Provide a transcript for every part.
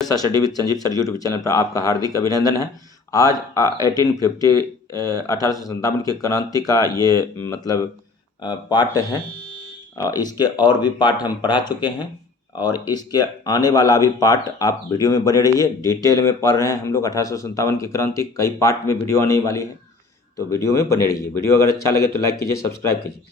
Study with Sanjeev sir YouTube channel पर आपका हार्दिक अभिनंदन है। आज 1850 1857 की क्रांति का ये मतलब पार्ट है। इसके और भी पार्ट हम पढ़ा चुके हैं और इसके आने वाला भी पार्ट आप वीडियो में बने रहिए। डिटेल में पढ़ रहे हैं हम लोग 1857 की क्रांति, कई पार्ट में वीडियो आने वाली है, तो वीडियो में बने रहिए। वीडियो अगर अच्छा लगे तो लाइक कीजिए, सब्सक्राइब कीजिए।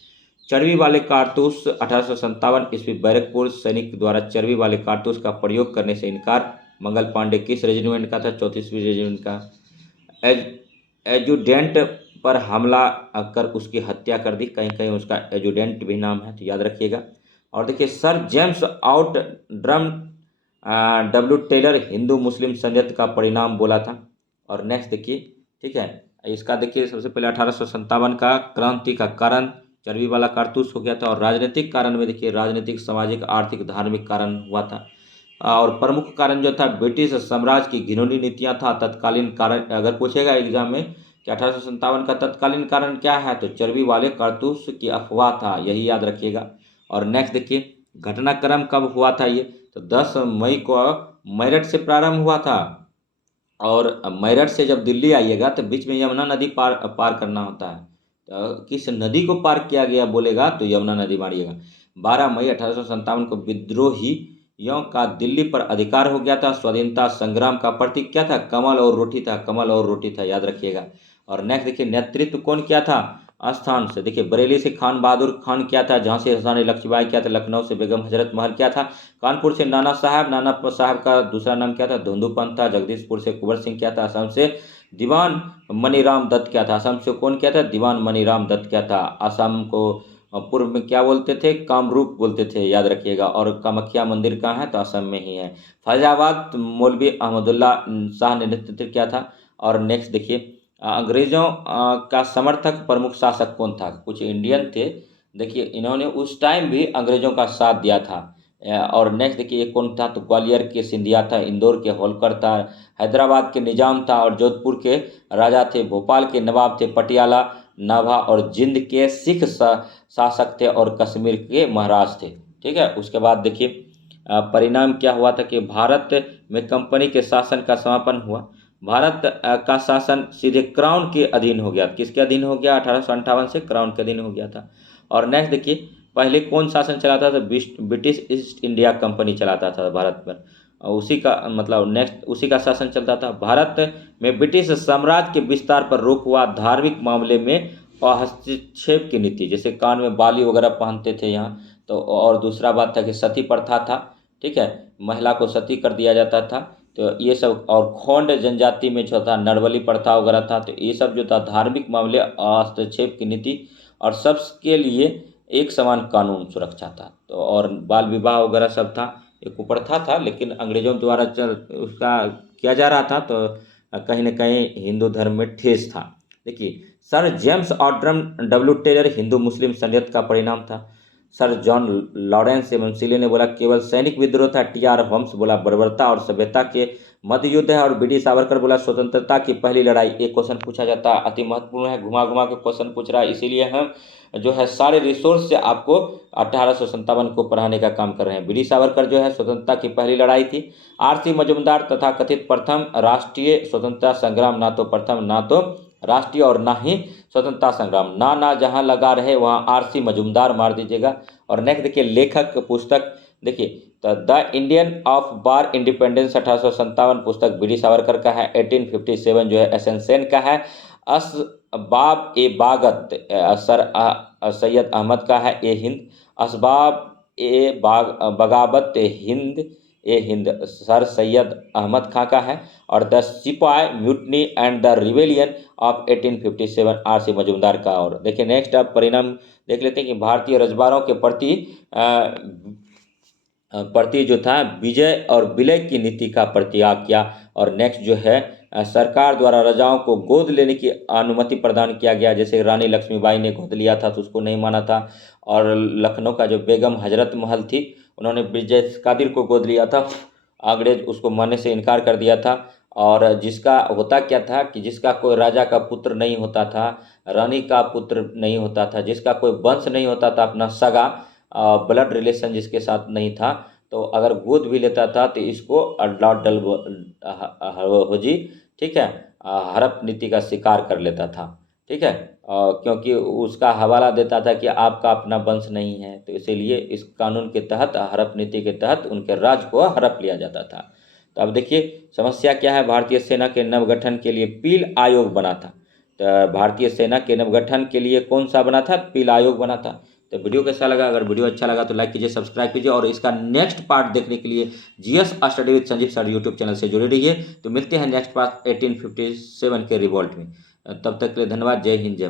चर्बी वाले कारतूस 1857 ईस्वी बैरकपुर सैनिक द्वारा चर्बी वाले कारतूस का प्रयोग करने से इनकार। मंगल पांडे किस रेजिमेंट का था? 34वीं रेजिमेंट का। एजुडेंट पर हमला कर उसकी हत्या कर दी, कहीं कहीं उसका एजुडेंट भी नाम है, तो याद रखिएगा। और देखिए, Sir James Outram W Taylor हिंदू मुस्लिम संयंत्र का परिणाम बोला था। और नेक्स्ट देखिए, ठीक है, इसका देखिए सबसे पहले 1857 का क्रांति का कारण चर्बी वाला कारतूस हो गया था। और राजनीतिक कारण में देखिए, राजनीतिक सामाजिक आर्थिक धार्मिक कारण हुआ था। और प्रमुख कारण जो था ब्रिटिश साम्राज्य की घिनौनी नीतियां था। तत्कालीन कारण अगर पूछेगा एग्जाम में कि 1857 का तत्कालीन कारण क्या है, तो चर्बी वाले कारतूस की अफवाह था, यही याद रखिएगा। और नेक्स्ट देखिए, घटनाक्रम कब हुआ था ये, तो 10 मई को मेरठ से प्रारंभ हुआ था। और मेरठ से जब दिल्ली आइएगा तो बीच में यमुना नदी पार करना होता है। तो किस नदी को पार किया गया बोलेगा तो यमुना नदी मारिएगा। 12 मई 1857 को विद्रोहियों का दिल्ली पर अधिकार हो गया था। स्वाधीनता संग्राम का प्रतीक क्या था? कमल और रोटी था, कमल और रोटी था, याद रखिएगा। और नेक्स्ट देखिए, नेतृत्व कौन किया था? स्थान से देखिए, बरेली से खान बहादुर खान क्या था? झांसी से रानी लक्ष्मीबाई क्या था? लखनऊ से बेगम हजरत महल क्या था? कानपुर से नाना साहब का दूसरा नाम क्या था? धुंधुपंत था। जगदीशपुर से कुंवर सिंह क्या था? असम से दीवान मनीराम दत्त क्या था? असम से कौन क्या था? दीवान मनीराम दत्त क्या था? असम को पूर्व में क्या बोलते थे? कामरूप बोलते थे, याद रखिएगा। और कामाख्या मंदिर कहाँ है? तो असम में ही है। फैजाबाद मौलवी अहमदुल्ला शाह ने नेतृत्व किया था। और नेक्स्ट देखिए, अंग्रेजों का समर्थक प्रमुख शासक कौन था? कुछ इंडियन थे, देखिए इन्होंने उस टाइम भी अंग्रेजों का साथ दिया था। और नेक्स्ट देखिए, ये कौन था? तो ग्वालियर के सिंधिया था, इंदौर के होलकर था, हैदराबाद के निजाम था, और जोधपुर के राजा थे, भोपाल के नवाब थे, पटियाला नाभा और जिंद के सिख शासक थे, और कश्मीर के महाराज थे। ठीक है, उसके बाद देखिए, परिणाम क्या हुआ था कि भारत में कंपनी के शासन का समापन हुआ। भारत का शासन सीधे क्राउन के अधीन हो गया। किसके अधीन हो गया? 1858 से क्राउन के अधीन हो गया था। और नेक्स्ट देखिए, पहले कौन शासन चलाता था? ब्रिटिश ईस्ट इंडिया कंपनी चलाता था भारत पर, और उसी का मतलब नेक्स्ट उसी का शासन चलता था। भारत में ब्रिटिश साम्राज्य के विस्तार पर रोक हुआ। धार्मिक मामले में हस्तक्षेप की नीति, जैसे कान में बाली वगैरह पहनते थे यहाँ, तो और दूसरा बात था कि सती प्रथा था। ठीक है, महिला को सती कर दिया जाता था, तो ये सब। और खोंड जनजाति में जो था नरबली प्रथा वगैरह था, तो ये सब जो था धार्मिक मामले हस्तक्षेप की नीति। और सबके लिए एक समान कानून सुरक्षा था, तो और बाल विवाह वगैरह सब था। एक कुप्रथा था, लेकिन अंग्रेजों द्वारा उसका किया जा रहा था, तो कहीं ना कहीं हिंदू धर्म में ठेस था। देखिए, Sir James Outram W Taylor हिंदू मुस्लिम संयंत्र का परिणाम था। सर जॉन लॉरेंस एमसीले ने बोला केवल सैनिक विद्रोह था। टी आर होम्स बोला बर्बरता और सभ्यता के मध्य युद्ध है। और बी डी सावरकर बोला स्वतंत्रता की पहली लड़ाई। एक क्वेश्चन पूछा जाता है, अति महत्वपूर्ण है, घुमा घुमा के क्वेश्चन पूछ रहा है, इसीलिए हम जो है सारे रिसोर्स से आपको 1857 को पढ़ाने का काम कर रहे हैं। बी डी सावरकर जो है स्वतंत्रता की पहली लड़ाई थी। आर.सी. मजूमदार तथा कथित प्रथम राष्ट्रीय स्वतंत्रता संग्राम, ना तो प्रथम ना तो राष्ट्रीय और ना ही स्वतंत्रता संग्राम। ना जहां लगा रहे वहां आर.सी. मजूमदार मार दीजिएगा। और नेक्स्ट देखिए, लेखक पुस्तक देखिए, तो the Indian of bar independence 1857 पुस्तक बी डी सावरकर का है। 1857 जो है एस एन सेन का है। असबाब ए बागत सर सैयद अहमद का है। ए हिंद असबाब ए बगावत ए हिंद सर सैयद अहमद खां का है। और द सिपाही mutiny and the rebellion of 1857 RC. Majumdar का। और देखिए, नेक्स्ट आप परिणाम देख लेते हैं कि भारतीय रजबारों के प्रति जो था विजय और विलय की नीति का परित्याग किया। और नेक्स्ट जो है, सरकार द्वारा रजाओं को गोद लेने की अनुमति प्रदान किया गया। जैसे रानी लक्ष्मीबाई ने गोद लिया था तो उसको नहीं माना था। और लखनऊ का जो बेगम हजरत महल थी, उन्होंने ब्रिजेश कादिर को गोद लिया था, अंग्रेज उसको मानने से इनकार कर दिया था। और जिसका होता क्या था कि जिसका कोई राजा का पुत्र नहीं होता था, रानी का पुत्र नहीं होता था, जिसका कोई वंश नहीं होता था, अपना सगा ब्लड रिलेशन जिसके साथ नहीं था, तो अगर गोद भी लेता था तो इसको अडलौजी, ठीक है, हड़प नीति का शिकार कर लेता था, ठीक है। क्योंकि उसका हवाला देता था कि आपका अपना वंश नहीं है, तो इसीलिए इस कानून के तहत, हड़प नीति के तहत उनके राज्य को हड़प लिया जाता था। तो अब देखिए समस्या क्या है। भारतीय सेना के नवगठन के लिए पील आयोग बना था। तो भारतीय सेना के नवगठन के लिए कौन सा बना था? पील आयोग बना था। तो वीडियो कैसा लगा? अगर वीडियो अच्छा लगा तो लाइक कीजिए, सब्सक्राइब कीजिए, और इसका नेक्स्ट पार्ट देखने के लिए GS study with Sanjeev sir YouTube channel से जुड़े रहिए। तो मिलते हैं नेक्स्ट पार्ट 1857 के रिवॉल्ट में। तब तक के लिए धन्यवाद। जय हिंद, जय